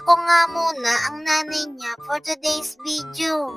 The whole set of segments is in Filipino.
Ako nga muna ang nanay niya for today's video.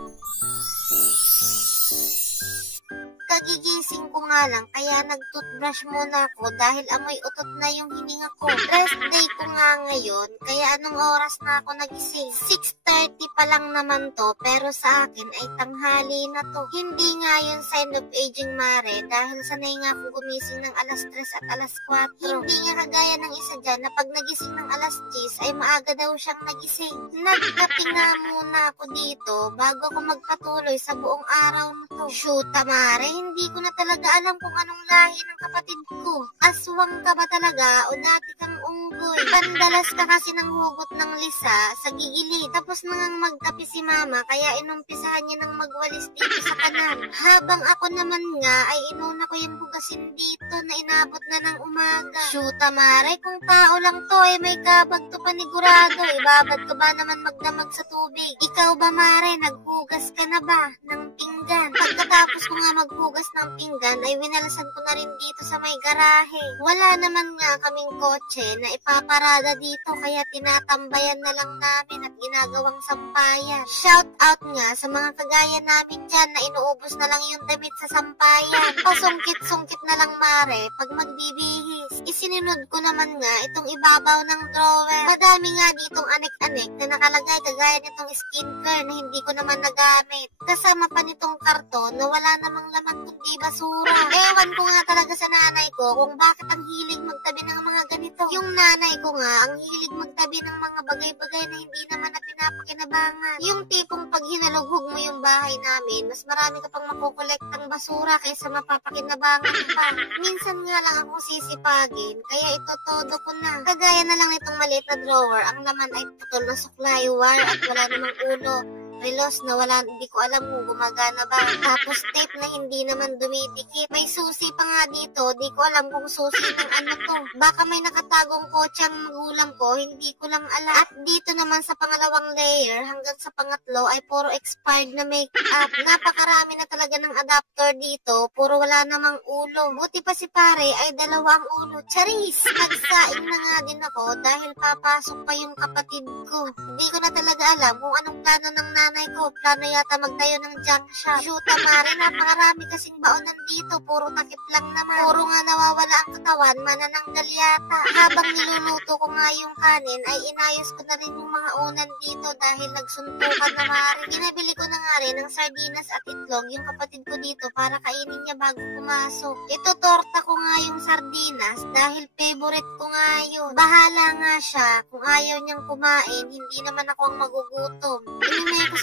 Kagigising ko nga lang kaya nag-toothbrush muna ako dahil amoy utot na yung hininga ko. Rest day ko nga ngayon kaya anong oras na ako nagising? 6:30 pa lang naman to pero sa akin ay tanghali na to. Hindi nga yun sign of aging, Mare, dahil sanay nga ako gumising ng alas 3 at alas 4. Hindi nga kagaya ng isa dyan na pag nagising ng alas 10 ay maaga daw siyang nagising. Nagkape nga muna ako dito bago ako magpatuloy sa buong araw na to. Shoota, Mare, hindi ko na talaga alam kung anong lahi ng kapatid ko. Aswang ka ba talaga o dati kang unggoy? Pandalas ka kasi ng hugot ng lisa sa gigilid. Tapos nang magkape si mama kaya inumpisahan niya ng magwalis dito sa kanan. Habang ako naman nga ay inuna ko yung bugasin dito na inabot na ng umaga. Shoota, Mare, kung tao lang to ay may kabag to panigurado. Ibabad ko ba naman magdamag sa tubig? Ikaw ba, Mare, naghugas ka na ba ng pinggan? Pagkatapos ko nga maghugas ng pinggan ay winalasan ko na rin dito sa may garahe. Wala naman nga kaming kotse na ipaparada dito kaya tinatambayan na lang namin at ginagawang sampayan. Shout out nga sa mga kagaya namin dyan na inuubos na lang yung damit sa sampayan. Pasungkit-sungkit na lang, Mare, pag magbibihis. Isinunod ko naman nga itong ibabaw ng drawer. Madami nga ditong anek-anek na nakalagay kagaya nitong skincare na hindi ko naman nagamit. Kasama pa nitong karton na wala namang laman kundi basura. Ewan ko nga talaga sa nanay ko kung bakit ang hilig magtabi ng mga ganito. Yung nanay ko nga ang hilig magtabi ng mga bagay-bagay na hindi naman na pinapakinabangan. Yung tipong pag hinalughog mo yung bahay namin, mas marami ka pang makukolektang basura kaysa mapapakinabangan pa. Minsan nga lang akong sisipagin, kaya ito todo ko na. Kagaya na lang itong maliit na drawer, ang laman ay putol na suklay wire at wala namang ulo. Relos na wala, hindi ko alam kung gumagana ba. Tapos tape na hindi naman dumidikit. May susi pa nga dito, di ko alam kung susi ng ano to. Baka may nakatagong kotse ang magulang ko, hindi ko lang alam. At dito naman sa pangalawang layer hanggang sa pangatlo ay puro expired na makeup. Napakarami na talaga ng adapter dito, puro wala namang ulo. Buti pa si pare ay dalawang ulo. Charis! Nagsaing na nga din ako dahil papasok pa yung kapatid ko. Hindi ko na talaga alam kung anong plano ng nanay ko. Plano yata magtayo ng junk shop. Shoota, Mare, napakarami kasing baonan dito. Puro takip lang naman. Puro nga nawawala ang katawan, manananggal yata. Habang niluluto ko nga yung kanin, ay inayos ko na rin yung mga unan dito dahil nagsuntukan na, Mare. Ginabili ko na nga rin ng sardinas at itlog yung kapatid ko dito para kainin niya bago pumasok. Ito torta ko nga yung sardinas dahil favorite ko nga yun. Bahala nga siya. Kung ayaw niyang kumain, hindi naman ako ang magugutom.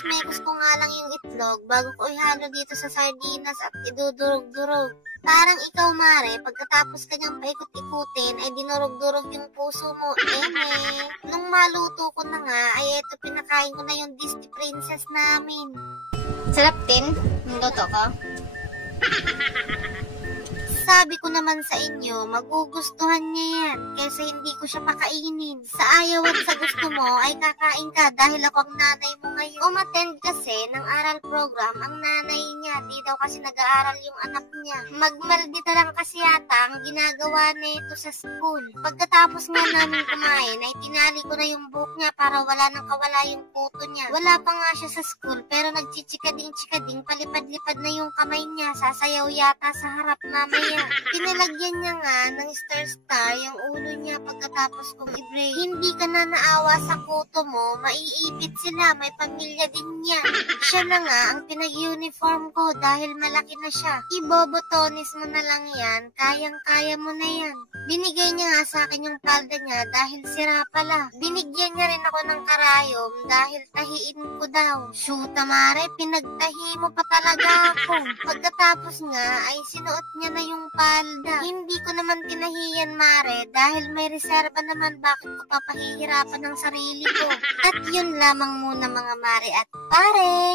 Mekos ko nga lang yung itlog bago ko ihalo dito sa sardinas at idudurog-durog. Parang ikaw, Mare, pagkatapos kanyang paikot-ikutin ay dinurog-durog yung puso mo. Nung maluto ko na nga, ay eto pinakain ko na yung Disney princess namin. Sarap din, niluto ko. Sabi ko naman sa inyo, magugustuhan niya yan kaysa hindi ko siya pakainin. Sa ayaw at sa gusto mo ay kakain ka dahil ako ang nanay mo ngayon. Umattend kasi ng aral program ang nanay niya. Di daw kasi nag-aaral yung anak niya. Magmaldita lang kasi yata ang ginagawa nito sa school. Pagkatapos nga namin kumain ay tinali ko na yung buhok niya para wala nang kawala yung puto niya. Wala pa nga siya sa school pero nagchichikading-chikading palipad-lipad na yung kamay niya. Sasayaw yata sa harap mamaya. Pinalagyan niya nga ng star yung ulo niya pagkatapos kong i-break. Hindi ka na naawa sa kuto mo, maiipit sila, may pamilya din niya. Siya na nga ang pinag-uniform ko dahil malaki na siya. Ibobotonis mo na lang yan, kayang-kaya mo na yan. Binigay niya nga sa akin yung palda niya dahil sira pala. Binigyan niya rin ako ng karayom dahil tahiin ko daw. Shoota, Mare, pinagtahi mo pa talaga ako. Pagkatapos nga ay sinuot niya na yung palda. Hindi ko naman tinahiyan, Mare, dahil may reserba naman, bakit ko papahihirapan ng sarili ko. At yun lamang muna, mga Mare at pare.